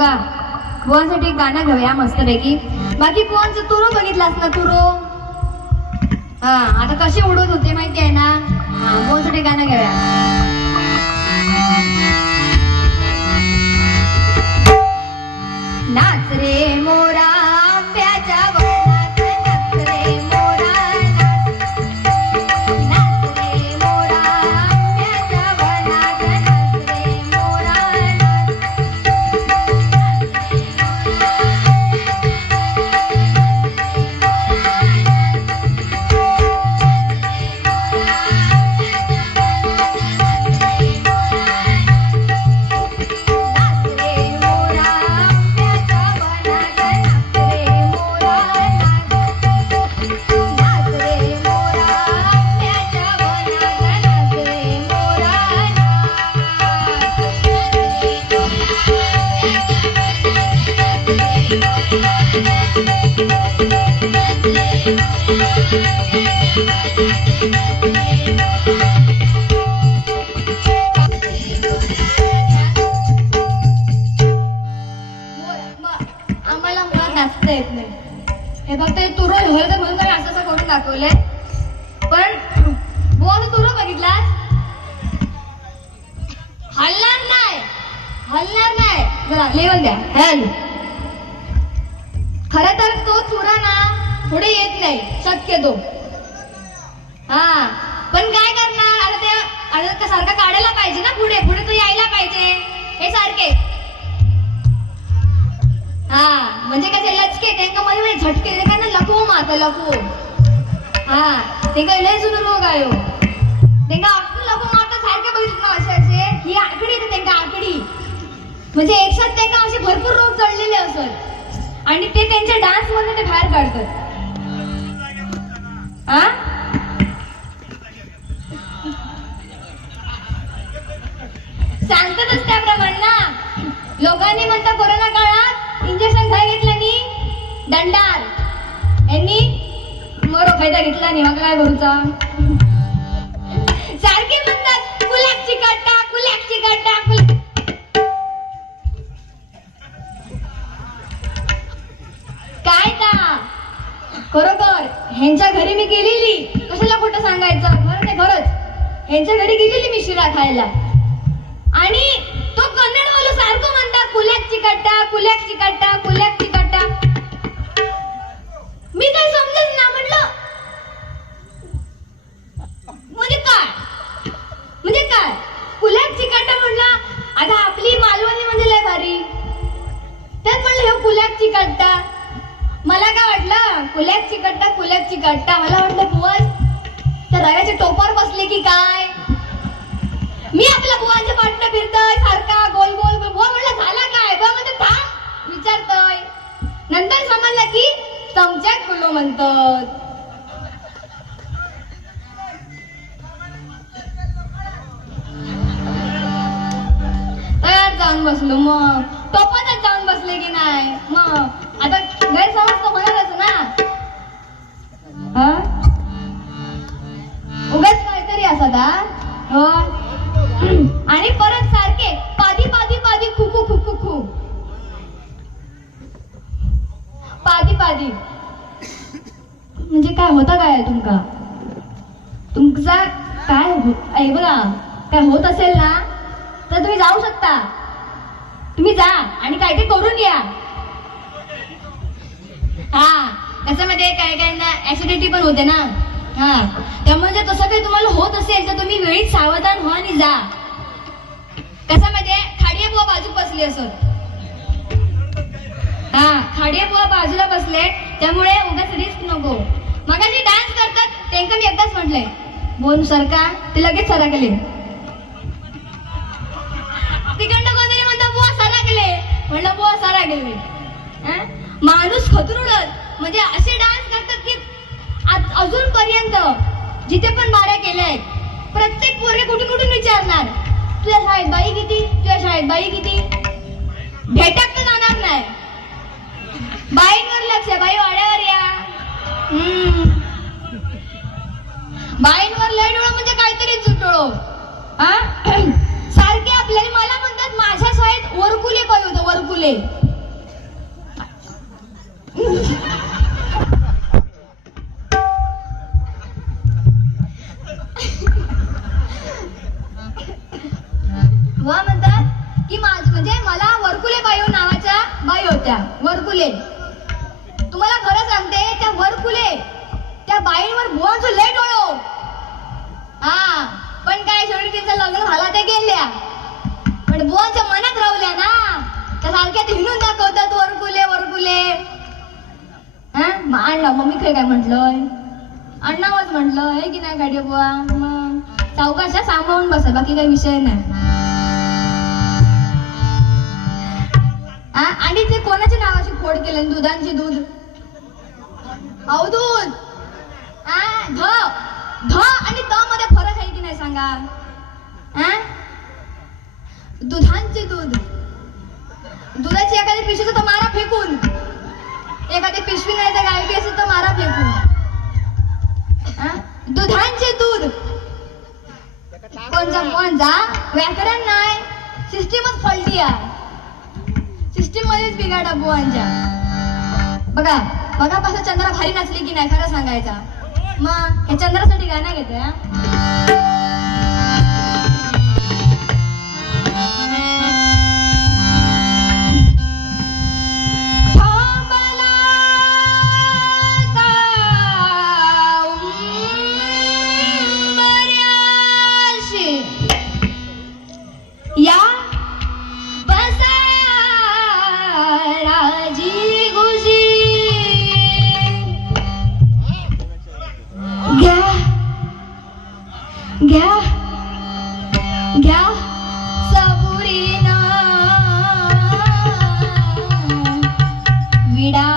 बघा बुवांसाठी एक गाणं घेऊया मस्तपैकी. बाकी बुवांचं तुरो बघितलास ना तुरो? हा आता कसे उडत होते माहिती आहे ना. बुवांसाठी गाणं घेऊया. नाच रे मोरा आंब्याच्या वनात, नाच रे मोरा नाच रे मोरा आंब्याच्या वनात, नाच रे मोरा आम्हाला मुळात नाचता येत नाही. हे फक्त तुरो होतं म्हणून तर असं असं करून दाखवलंय. पण बुवाचा तुरो बघितलास? हलणार नाही, हलणार नाही. जरा लेवल द्या. हल. खरं तर तो तुरा ना पुढे येत नाही शक्यतो. हा पण काय करणार आता ते, आता सारखा काढायला पाहिजे ना. पुढे पुढे तो यायला पाहिजे. हे सारखे हा म्हणजे कसे लचके त्यांना मध्ये झटके ते काय ना लकवू मारता लकवू. हा ते काय लय जुनं रोग आहे. त्यांना आपण लकवू मारता सारखे बघितलं ना असे असे ही आकडी येते त्यांना आकडी. म्हणजे एकसाथ त्यांना असे भरपूर रोग चढलेले असत आणि ते त्यांच्या डान्स मध्ये ते बाहेर काढतात. हा सांगतातच त्याप्रमाणे ना. लोकांनी म्हणता कोरोना काळात इंजेक्शन काय घेतलं नी दंडार यांनी मरो फायदा घेतला नाही. मग काय करूचा? सारखे म्हणतात कुल्याक चिकटा कुल्याक चिकटा. काय ता खरोखर ह्यांच्या घरी मी गेलेली. कशाला खोटं सांगायचं? खरं नाही खरंच ह्यांच्या घरी गेलेली मी शिरा खायला आणि तो कन्नड वाला सारखं म्हणतात कुल्याक चिकटा कुल्याक चिकटा कुल्याक चिकटा. मी काही समजत ना. म्हटलं म्हणजे काय कुल्याक चिकटा म्हटलं. आता आपली मालवणी म्हणजे लय भारी. त्यात म्हणलं हे कुल्याक चिकटा. मला काय वाटलं कुल्याक चिकटा कुल्याक चिकटा. मला वाटलं बुवाच त्या रव्याच्या टोपावर बसले की काय. मी आपल्या बुवांच्या पाठनं फिरतोय सारखा गोल गोल. बुवा म्हणलं झाला काय? बुवा म्हणते थांब विचारतोय. नंतर समजलं की चमच्यात बोलो म्हणतात. तयार जाऊन बसलो. मग टोपातच जाऊन बसले की नाही. मग आता गैरसमज तर होणारच ना. उगाच काहीतरी असत हो. आणि परत सारखे पादी पादी पादी खुकू खुकू खू पादी पादी. म्हणजे काय होतं काय तुमका? तुमचा काय बघा काय होत असेल ना तर तुम्ही जाऊ शकता. तुम्ही जा आणि काय ते करून या. हा त्याच्यामध्ये काय काय ना ऍसिडिटी पण होते ना. हा त्यामुळे जर तसं काही तुम्हाला होत असेल तर तुम्ही वेळीच सावधान व्हा आणि जा. त्याच्यामध्ये खाडिया बुवा बाजू बसले असत. हा खाडिया बुवा बाजूला बसले त्यामुळे उगाच रिस्क नको. मग जे डान्स करतात त्यांना मी एकदाच म्हटलंय बोन सरका ते लगेच सरकले. तिकडनं कोणतरी म्हणतात बुवा सरकले. म्हणलं बुवा सरकले. माणूस खतरूडच म्हणजे असे डान्स करतात की अजूनपर्यंत जिथे पण बाऱ्या केल्या आहेत प्रत्येक पोरगे कुठून कुठून विचारणार तुझ्या शाळेत बाई किती तुझ्या शाळेत बाई किती. भेटाक तर जाणार नाही. बाईंवर लक्ष बाई वाड्यावर या. बाईंवर लय डोळं म्हणजे काहीतरी चुटोळो. सारखे आपल्याला मला म्हणतात माझ्या शाळेत वरकुले बाई होतं. वरकुले. वा म्हणतात की म्हणजे मला वरकुले बाई नावाच्या बाई होत्या. वरकुले. तुम्हाला खरं सांगते त्या वरकुले त्या बाईंवर बुवांचं लय डोळो. हा पण काय शेवटी तिचं लग्न झाला ते गेल्या पण बुवांच्या मनात राहल्या ना. त्या सारख्या ते हिणून दाखवतात वरकुले वरकुले. हा अण्णा मम्मी काय म्हंटलय अण्णावच म्हंटल हे की नाही गाडी बुवा. मग चौकाशा सांभाळून बसा बाकी काही विषय नाही. आणि ते कोणाच्या नावाची फोड केले दुधांची दूध अवधूत. ध आणि त मध्ये फरक आहे की नाही सांगा. दुधांचे दूध. दुधाची एखादी पिशवी तर मारा फेकून. एखादी पिशवी नाही तर गायबी असेल तर मारा फेकून. दुधांचे दूध. कोणचा व्याकरण नाही सिस्टीमच फॉल्टी आहे. सिस्टीम मध्येच बिघाडा बुवांच्या. बघा बघापासून चंद्रा भारी नाचली की नाही खरं सांगायचा. मग हे चंद्रासाठी गाणं घेते. या घ्या सबुरीना विडा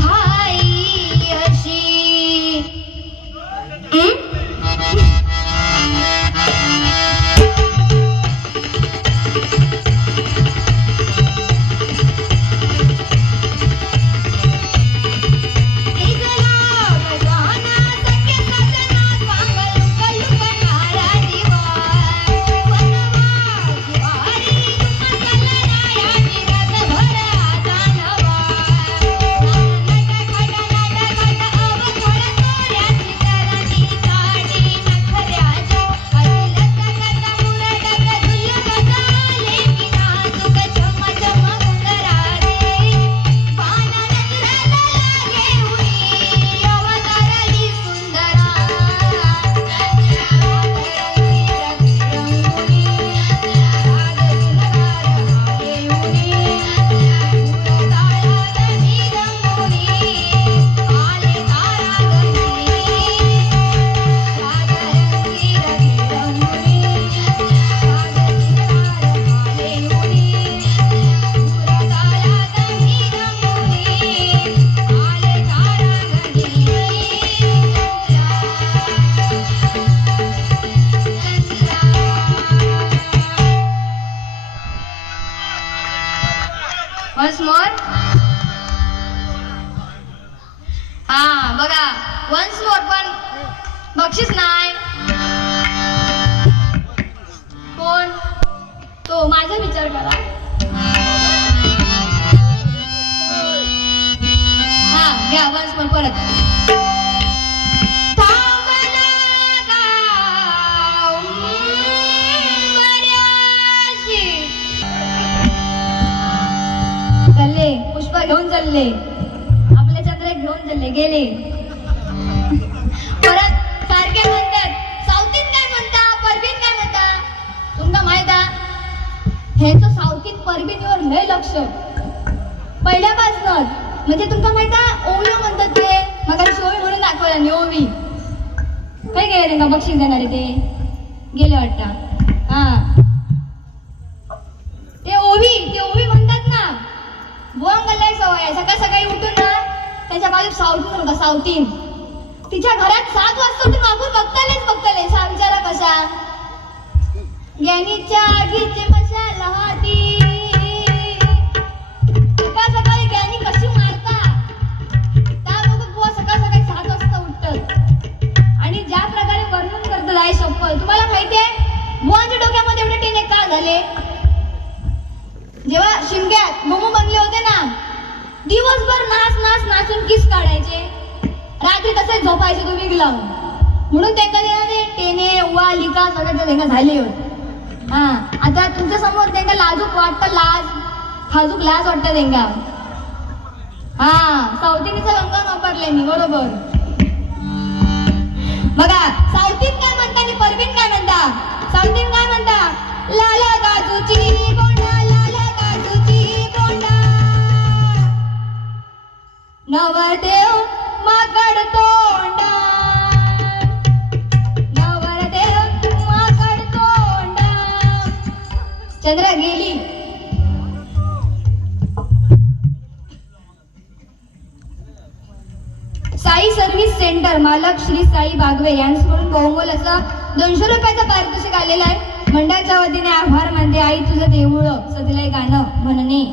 भाई अशी. Once more. बघा once more पण बक्षीस नाही. कोण तो माझा विचार करा. घ्या once more परत. पुष्पा घेऊन चालले आपले चंद्र घेऊन चालले गेले. परत सारखे म्हणतात साऊथीत काय म्हणता परबीन काय म्हणता. तुमका माहित ह्याचं साऊथीत परबीनीवर लय लक्ष पहिल्यापासूनच. म्हणजे तुमका माहित ओविओ म्हणतात ते मग ओवी म्हणून दाखवला नाही. ओवी काय गेले त्यांना बक्षीस देणारे ते गेले वाटतं. ते ओवी म्हणतात ना. बुवांगला सवय आहे सकाळ सकाळी उठून ना त्याच्या बाजूला साऊथीन होता. साऊथीन तिच्या घरात 7 वाजता उठून वापरून बघतालेच हा विचारा कसा. ज्ञानीच्या आगीचे मशाल हाती सकाळ सकाळी ज्ञानी कशी मारता. त्या लोक बुवा सकाळ सकाळी 7 वाजता उठतात आणि ज्या प्रकारे वर्णन करतात आई शप्पथ. तुम्हाला माहितीये शिमग्यात मोमो बनले होते ना, दिवसभर नाच नाच नाचून किस काढायचे, रात्री तसेच झोपायचे तो विग लावून. म्हणून त्यांना टेने उवा लिका सगळं त्यांना झाले होत. हा आता तुमच्या समोर त्यांना लाजूक वाटतं, खाजूक लाज वाटतं त्यांना. हा सावतीनीचं रंगण वापरले मी बरोबर. बघा सावतीन काय म्हणता आणि परवीन काय म्हणता. सावतीन काय म्हणता, लाला काजूची बोंडा, लाला काजूची बोंडा, नवरदेव माकड तोंडा, नवरदेव माकड तोंडा. चंद्रा गेली. साई सर्व्हिस सेंटर मालक श्री साई बागवे यांच्याकडून बहुमोल असं 200 रुपयाचं पारितोषिक आलेलं आहे. मंडळाच्या वतीने आभार मानते. आई तुझं देऊळ सदिलंय गाणं म्हणणे.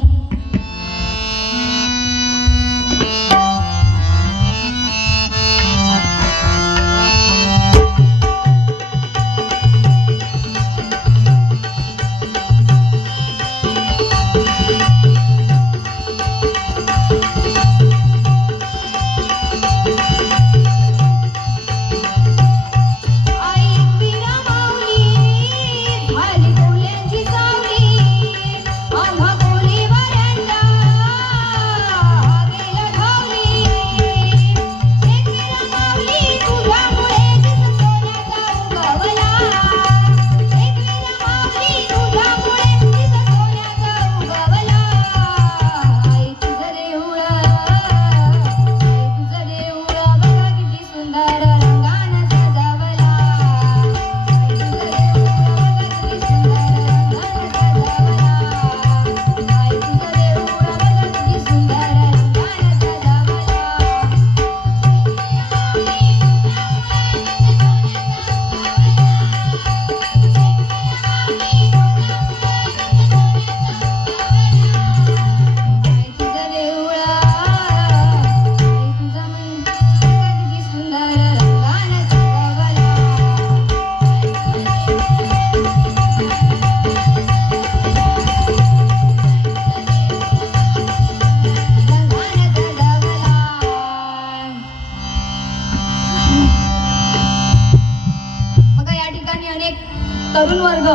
तरुण वर्ग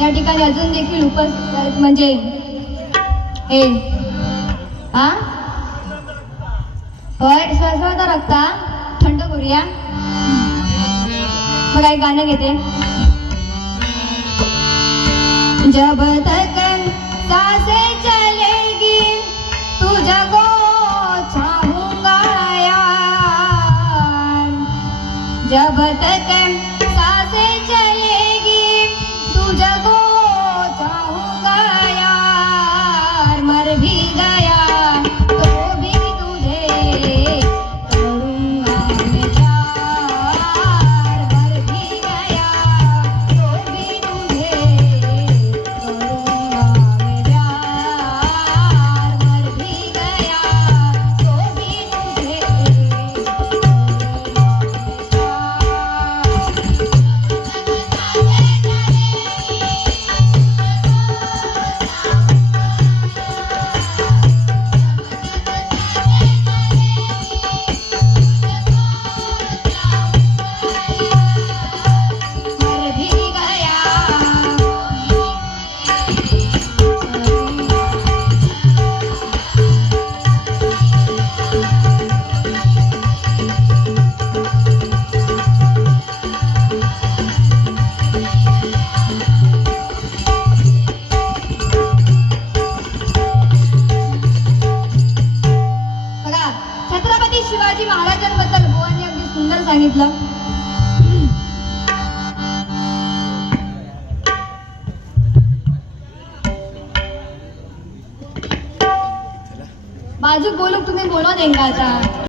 या ठिकाणी अजून देखील उपस्थित म्हणजे हे हा होय स्वतः रक्ता थंड करूया. मग एक गाणं घेते. जब तक सांसे चलेगी तुझको चाहूंगा यार, जब तक सांसे चलेगी तुझको चाहूंगा यार, मर भी गया तो भी तुझे करूंगा मैं प्यार, मर भी गया तो भी तुझे करूंगा मैं प्यार, मर भी गया तो भी तुझे करूंगा मर भी गया. बघा छत्रपती शिवाजी महाराजांबद्दल बुवांनी अगदी सुंदर सांगितलं. बाजू बोलूक तुम्ही बोलवा देंगा आता.